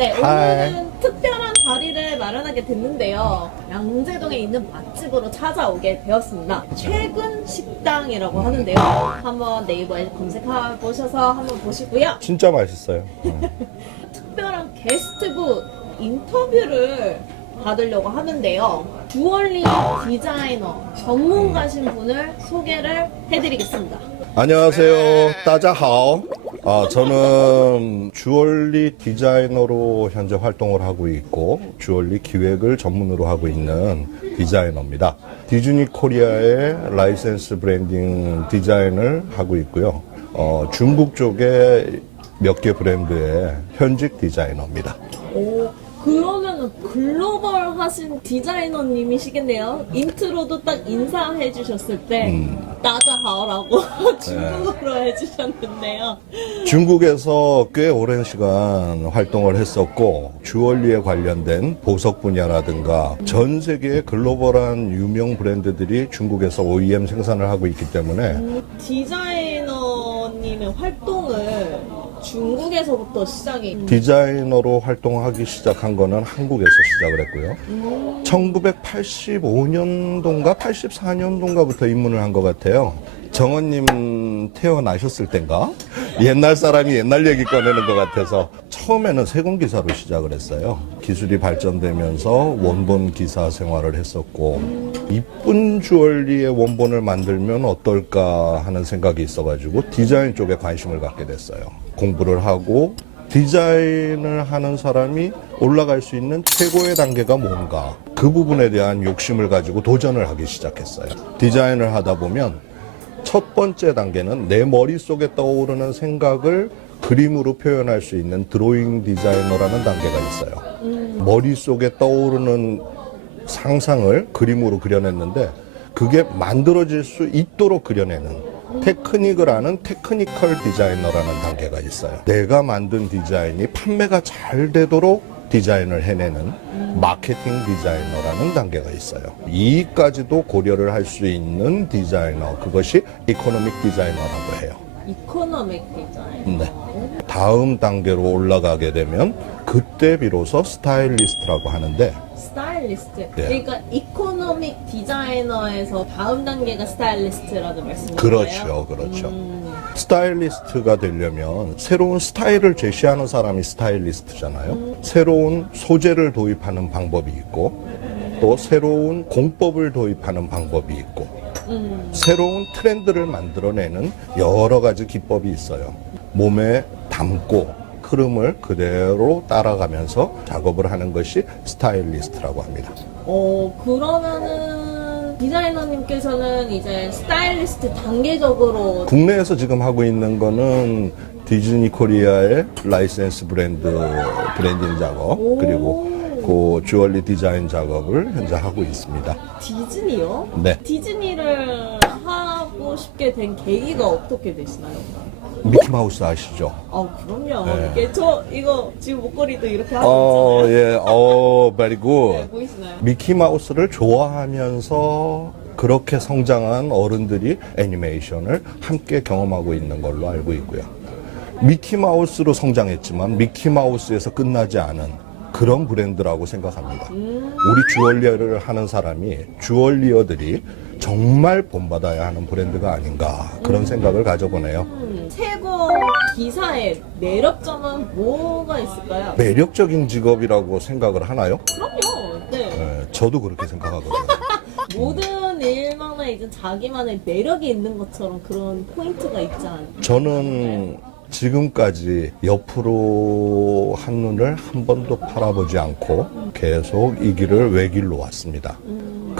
네, 하이. 오늘은 특별한 자리를 마련하게 됐는데요. 양재동에 있는 맛집으로 찾아오게 되었습니다. 최근 식당이라고 하는데요. 한번 네이버에 검색해 보셔서 한번 보시고요. 진짜 맛있어요. 특별한 게스트분 인터뷰를 받으려고 하는데요. 주얼리 디자이너 전문가신 분을 소개를 해드리겠습니다. 안녕하세요. 따자하오. 아, 저는 주얼리 디자이너로 현재 활동을 하고 있고, 주얼리 기획을 전문으로 하고 있는 디자이너입니다. 디즈니 코리아의 라이센스 브랜딩 디자인을 하고 있고요. 어, 중국 쪽에 몇 개 브랜드의 현직 디자이너입니다. 오, 그러면은 글로벌 하신 디자이너님이시겠네요. 인트로도 딱 인사해 주셨을 때 음. 따자하오라고 네. 중국어로 해주셨는데요. 중국에서 꽤 오랜 시간 활동을 했었고 주얼리에 관련된 보석 분야라든가 전 세계의 글로벌한 유명 브랜드들이 중국에서 OEM 생산을 하고 있기 때문에 디자이너님의 활동을 중국에서부터 시작이 디자이너로 활동하기 시작한 거는 한국에서 시작을 했고요. 1985년도인가 84년도인가부터 입문을 한 것 같아요. 정원님 태어나셨을 땐가? 옛날 사람이 옛날 얘기 꺼내는 것 같아서 처음에는 세공기사로 시작을 했어요. 기술이 발전되면서 원본 기사 생활을 했었고 이쁜 주얼리의 원본을 만들면 어떨까 하는 생각이 있어가지고 디자인 쪽에 관심을 갖게 됐어요. 공부를 하고 디자인을 하는 사람이 올라갈 수 있는 최고의 단계가 뭔가 그 부분에 대한 욕심을 가지고 도전을 하기 시작했어요. 디자인을 하다 보면 첫 번째 단계는 내 머릿속에 떠오르는 생각을 그림으로 표현할 수 있는 드로잉 디자이너라는 단계가 있어요. 머릿속에 떠오르는 상상을 그림으로 그려냈는데 그게 만들어질 수 있도록 그려내는 테크닉을 아는 테크니컬 디자이너라는 단계가 있어요. 내가 만든 디자인이 판매가 잘 되도록 디자인을 해내는 마케팅 디자이너라는 단계가 있어요. 이까지도 고려를 할 수 있는 디자이너, 그것이 이코노믹 디자이너라고 해요. 이코노믹 디자인. 네. 다음 단계로 올라가게 되면 그때 비로소 스타일리스트라고 하는데 스타일리스트. 네. 그러니까 이코노믹 디자이너에서 다음 단계가 스타일리스트라는 말씀이세요? 그렇죠, 그렇죠. 음, 스타일리스트가 되려면 새로운 스타일을 제시하는 사람이 스타일리스트잖아요. 새로운 소재를 도입하는 방법이 있고 또 새로운 공법을 도입하는 방법이 있고 음. 새로운 트렌드를 만들어내는 여러 가지 기법이 있어요. 몸에 담고 흐름을 그대로 따라가면서 작업을 하는 것이 스타일리스트라고 합니다. 어, 그러면은 디자이너님께서는 이제 스타일리스트 단계적으로 국내에서 지금 하고 있는 거는 디즈니 코리아의 라이센스 브랜드 브랜딩 작업 오. 그리고 그 주얼리 디자인 작업을 현재 하고 있습니다. 디즈니요? 네. 디즈니를 하고 싶게 된 계기가 어떻게 되시나요? 미키마우스 아시죠? 아, 그럼요. 네. 이게 저 이거 지금 목걸이도 이렇게 하고 어, 있잖아요. 예, 어, very 네, good. 보이시나요? 미키마우스를 좋아하면서 그렇게 성장한 어른들이 애니메이션을 함께 경험하고 있는 걸로 알고 있고요. 미키마우스로 성장했지만 미키마우스에서 끝나지 않은 그런 브랜드라고 생각합니다. 우리 주얼리어를 하는 사람이 주얼리어들이 정말 본받아야 하는 브랜드가 아닌가 그런 생각을 가져보네요. 음, 최고 기사의 매력점은 뭐가 있을까요? 매력적인 직업이라고 생각을 하나요? 그럼요. 네. 네, 저도 그렇게 생각하거든요. 모든 일마다 이제 자기만의 매력이 있는 것처럼 그런 포인트가 있지 않나요? 저는 지금까지 옆으로 한눈을 한 번도 팔아보지 않고 계속 이 길을 외길로 왔습니다.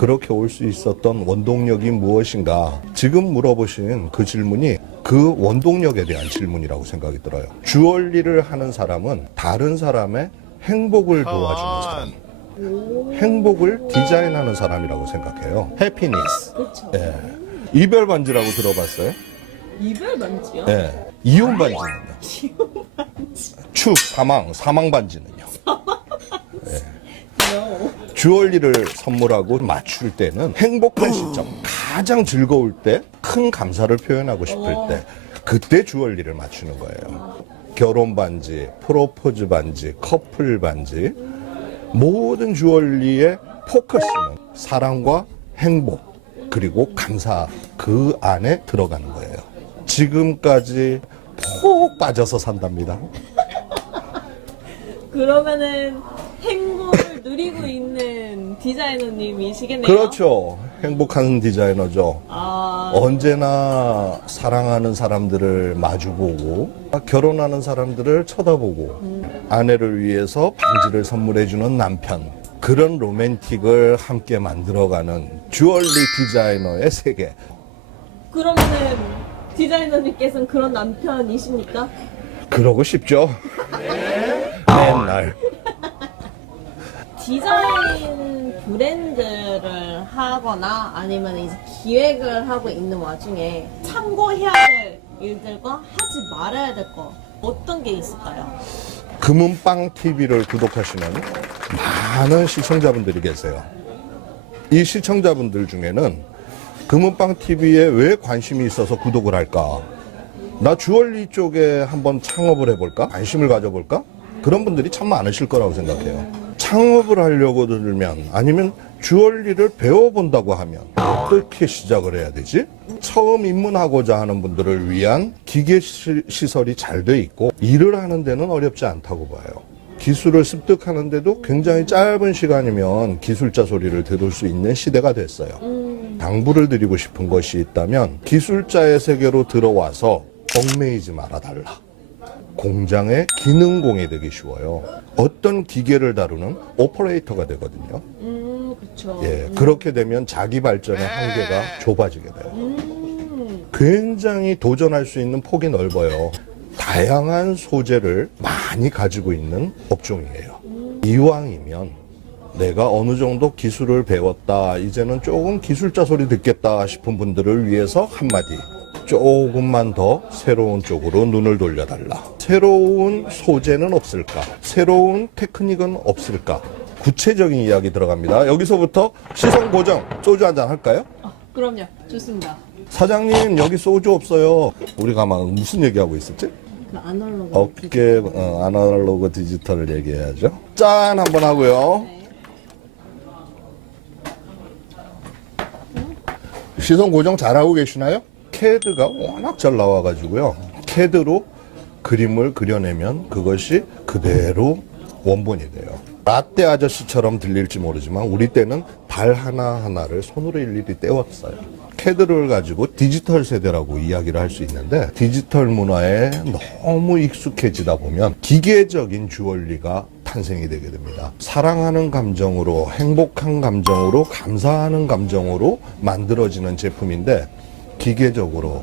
그렇게 올 수 있었던 원동력이 무엇인가? 지금 물어보신 그 질문이 그 원동력에 대한 질문이라고 생각이 들어요. 주얼리를 하는 사람은 다른 사람의 행복을 도와주는 사람, 오, 행복을 디자인하는 사람이라고 생각해요. 해피니스. 그렇죠. 예. 이별 반지라고 들어봤어요? 이별 반지요? 예. 이혼 반지는요? 지금 반지. 축, 사망, 사망 반지는요? 요. 주얼리를 선물하고 맞출 때는 행복한 시점, 가장 즐거울 때, 큰 감사를 표현하고 싶을 때, 그때 주얼리를 맞추는 거예요. 결혼 반지, 프로포즈 반지, 커플 반지, 모든 주얼리의 포커스는 사랑과 행복, 그리고 감사 그 안에 들어가는 거예요. 지금까지 푹 빠져서 산답니다. 그러면은 행복을 누리고 있는 디자이너님이시겠네요. 그렇죠. 행복한 디자이너죠. 아, 언제나 사랑하는 사람들을 마주보고 결혼하는 사람들을 쳐다보고 아내를 위해서 반지를 선물해주는 남편 그런 로맨틱을 함께 만들어가는 주얼리 디자이너의 세계 그러면은 디자이너님께서는 그런 남편이십니까? 그러고 싶죠 맨날 디자인 브랜드를 하거나 아니면 이제 기획을 하고 있는 와중에 참고해야 될 일들과 하지 말아야 될 거 어떤 게 있을까요? 금은빵 TV를 구독하시는 많은 시청자분들이 계세요. 이 시청자분들 중에는 금은빵 TV에 왜 관심이 있어서 구독을 할까? 나 주얼리 쪽에 한번 창업을 해볼까? 관심을 가져볼까? 그런 분들이 참 많으실 거라고 생각해요. 창업을 하려고 들면 아니면 주얼리를 배워본다고 하면 어떻게 시작을 해야 되지? 처음 입문하고자 하는 분들을 위한 기계 시- 시설이 잘 돼 있고 일을 하는 데는 어렵지 않다고 봐요. 기술을 습득하는데도 굉장히 짧은 시간이면 기술자 소리를 들을 수 있는 시대가 됐어요. 당부를 드리고 싶은 것이 있다면 기술자의 세계로 들어와서 얽매이지 말아달라. 공장의 기능공이 되기 쉬워요. 어떤 기계를 다루는 오퍼레이터가 되거든요. 음, 그쵸. 예, 그렇게 되면 자기 발전의 한계가 좁아지게 돼요. 음, 굉장히 도전할 수 있는 폭이 넓어요. 다양한 소재를 많이 가지고 있는 업종이에요. 이왕이면 내가 어느 정도 기술을 배웠다, 이제는 조금 기술자 소리 듣겠다 싶은 분들을 위해서 한마디. 조금만 더 새로운 쪽으로 눈을 돌려달라. 새로운 소재는 없을까? 새로운 테크닉은 없을까? 구체적인 이야기 들어갑니다. 여기서부터 시선 고정, 소주 한잔 할까요? 아, 그럼요. 좋습니다. 사장님 여기 소주 없어요. 우리가 막 무슨 얘기하고 있었지? 그 아날로그. 어깨 어, 아날로그 디지털을 얘기해야죠. 짠 한번 하고요. 네. 시선 고정 잘하고 계시나요? 캐드가 워낙 잘 나와가지고요. 캐드로 그림을 그려내면 그것이 그대로 원본이 돼요. 라떼 아저씨처럼 들릴지 모르지만 우리 때는 발 하나하나를 손으로 일일이 떼웠어요. 캐드를 가지고 디지털 세대라고 이야기를 할 수 있는데 디지털 문화에 너무 익숙해지다 보면 기계적인 주얼리가 탄생이 되게 됩니다. 사랑하는 감정으로 행복한 감정으로 감사하는 감정으로 만들어지는 제품인데 기계적으로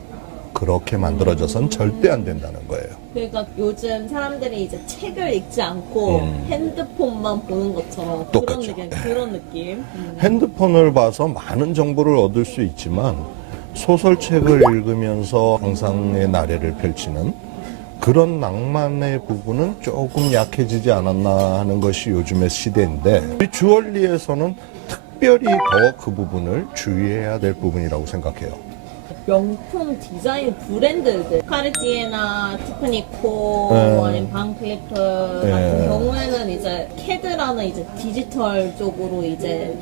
그렇게 만들어져선 절대 안 된다는 거예요. 그러니까 요즘 사람들이 이제 책을 읽지 않고 핸드폰만 보는 것처럼 음. 똑같죠. 그런 느낌. 그런 느낌. 음. 핸드폰을 봐서 많은 정보를 얻을 수 있지만 소설책을 읽으면서 상상의 나래를 펼치는 그런 낭만의 부분은 조금 약해지지 않았나 하는 것이 요즘의 시대인데 이 주얼리에서는 특별히 더 그 부분을 주의해야 될 부분이라고 생각해요. 명품 디자인 브랜드들 카르티에나 티프니코 네. 아니면 방클리프 네. 같은 경우에는 이제 캐드라는 이제 디지털 쪽으로 이제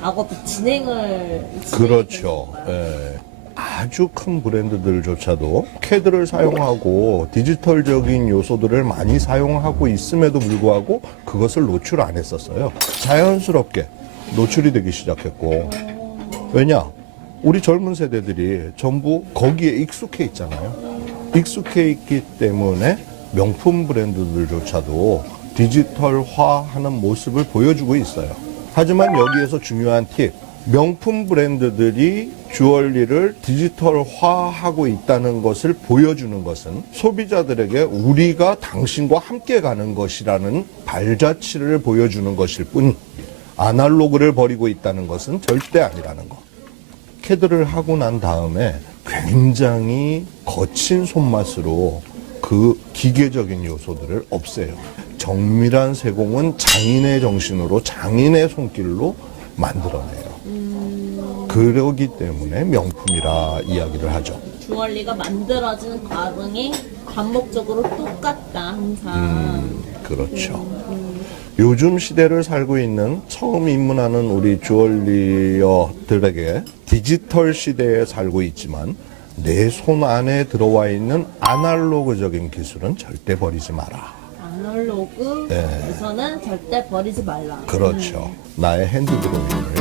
작업 진행을 그렇죠. 예. 아주 큰 브랜드들조차도 캐드를 사용하고 디지털적인 요소들을 많이 사용하고 있음에도 불구하고 그것을 노출 안 했었어요. 자연스럽게 노출이 되기 시작했고. 왜냐? 우리 젊은 세대들이 전부 거기에 익숙해 있잖아요. 익숙해 있기 때문에 명품 브랜드들조차도 디지털화하는 모습을 보여주고 있어요. 하지만 여기에서 중요한 팁. 명품 브랜드들이 주얼리를 디지털화하고 있다는 것을 보여주는 것은 소비자들에게 우리가 당신과 함께 가는 것이라는 발자취를 보여주는 것일 뿐 아날로그를 버리고 있다는 것은 절대 아니라는 것. 캐드를 하고 난 다음에 굉장히 거친 손맛으로 그 기계적인 요소들을 없애요. 정밀한 세공은 장인의 정신으로 장인의 손길로 만들어내요. 그러기 때문에 명품이라 이야기를 하죠. 주얼리가 만들어지는 과정이 반복적으로 똑같다 항상. 음, 그렇죠. 요즘 시대를 살고 있는 처음 입문하는 우리 주얼리어들에게 디지털 시대에 살고 있지만 내 손 안에 들어와 있는 아날로그적인 기술은 절대 버리지 마라. 아날로그에서는 절대 버리지 말라. 그렇죠. 나의 핸드 드로잉을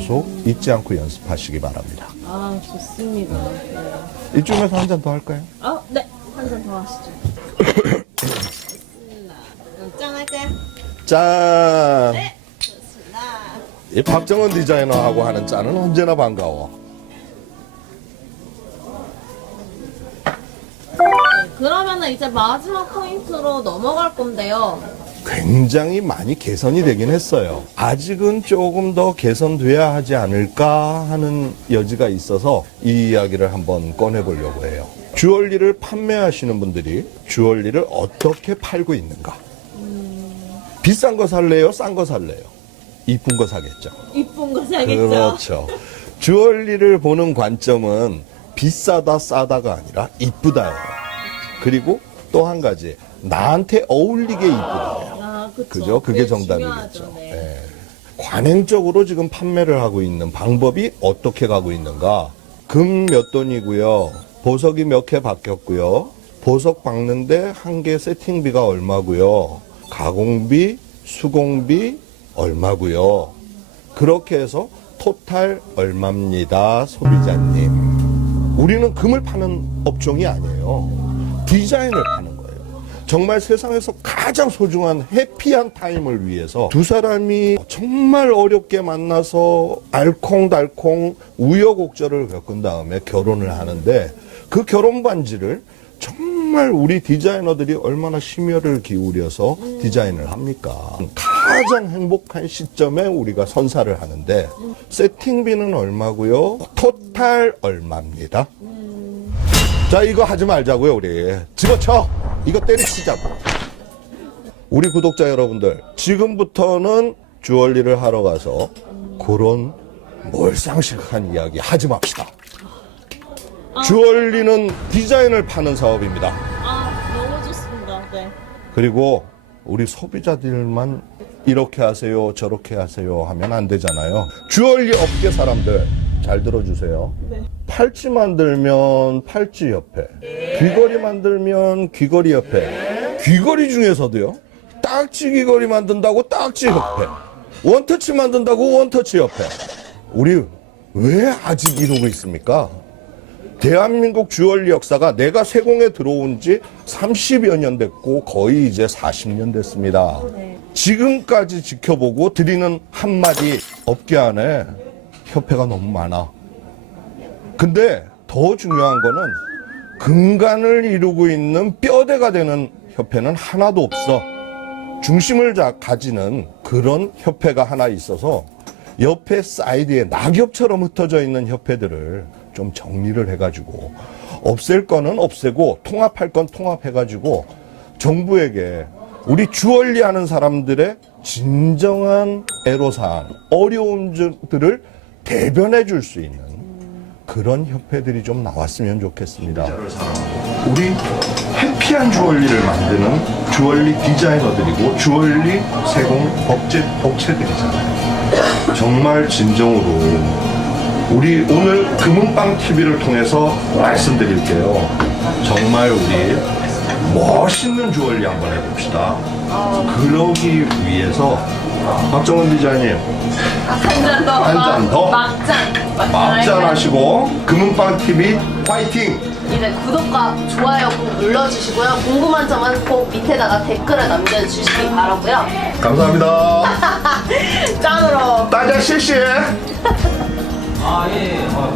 계속 잊지 않고 연습하시기 바랍니다. 아 좋습니다. 네. 이쯤에서 한 잔 더 할까요? 아 네. 한 잔 더 하시죠. 좋습니다. 짠 할까요? 짠! 네. 좋습니다. 이 박정은 디자이너하고 하는 짠은 언제나 반가워. 네, 그러면은 이제 마지막 포인트로 넘어갈 건데요. 굉장히 많이 개선이 되긴 했어요. 아직은 조금 더 개선돼야 하지 않을까 하는 여지가 있어서 이 이야기를 한번 꺼내보려고 해요. 주얼리를 판매하시는 분들이 주얼리를 어떻게 팔고 있는가? 비싼 거 살래요? 싼 거 살래요? 이쁜 거 사겠죠. 이쁜 거 사겠죠? 그렇죠. 주얼리를 보는 관점은 비싸다 싸다가 아니라 이쁘다예요. 그리고 또 한 가지 나한테 어울리게 이쁘다예요. 아, 그쵸. 그죠? 그게 그게 정답이겠죠. 중요하죠, 네. 예. 관행적으로 지금 판매를 하고 있는 방법이 어떻게 가고 있는가? 금 몇 돈이고요. 보석이 몇 개 바뀌었고요. 보석 박는데 한 개 세팅비가 얼마고요. 가공비, 수공비 얼마고요. 그렇게 해서 토탈 얼마입니다, 소비자님. 우리는 금을 파는 업종이 아니에요. 디자인을 파는. 정말 세상에서 가장 소중한 해피한 타임을 위해서 두 사람이 정말 어렵게 만나서 알콩달콩 우여곡절을 겪은 다음에 결혼을 하는데 그 결혼 반지를 정말 우리 디자이너들이 얼마나 심혈을 기울여서 디자인을 합니까? 가장 행복한 시점에 우리가 선사를 하는데 세팅비는 얼마고요? 토탈 얼마입니다. 자 이거 하지 말자고요 우리 집어쳐 이거 때리치자고 우리 구독자 여러분들 지금부터는 주얼리를 하러 가서 그런 몰상식한 이야기 하지 맙시다 주얼리는 디자인을 파는 사업입니다 아, 너무 좋습니다. 네. 그리고 우리 소비자들만 이렇게 하세요 저렇게 하세요 하면 안 되잖아요 주얼리 업계 사람들 잘 들어주세요 네. 팔찌 만들면 팔찌 옆에 귀걸이 만들면 귀걸이 옆에 귀걸이 중에서도요 딱지 귀걸이 만든다고 딱지 옆에 원터치 만든다고 원터치 옆에 우리 왜 아직 이러고 있습니까? 대한민국 주얼리 역사가 내가 세공에 들어온 지 30여 년 됐고 거의 이제 40년 됐습니다. 네. 지금까지 지켜보고 드리는 한마디 업계 안에 협회가 너무 많아. 근데 더 중요한 거는 근간을 이루고 있는 뼈대가 되는 협회는 하나도 없어. 중심을 자- 가지는 그런 협회가 하나 있어서 옆에 사이드에 낙엽처럼 흩어져 있는 협회들을 좀 정리를 해가지고 없앨 거는 없애고 통합할 건 통합해가지고 정부에게 우리 주얼리 하는 사람들의 진정한 애로사항, 어려움들을 대변해 줄 수 있는 그런 협회들이 좀 나왔으면 좋겠습니다. 우리 해피한 주얼리를 만드는 주얼리 디자이너들이고 주얼리 세공 업체, 업체들이잖아요. 정말 진정으로 우리 오늘 금은빵 TV를 통해서 말씀드릴게요. 정말 우리 멋있는 주얼리 한번 해봅시다. 그러기 위해서 박정원 디자이님 한잔 더. 한잔 더? 막잔. 막잔 하시고 금은빵 TV 파이팅! 이제 구독과 좋아요 꼭 눌러주시고요. 궁금한 점은 꼭 밑에다가 댓글을 남겨주시기 바라고요. 감사합니다. 짠으로. 따자 실시. 아, 예. 어,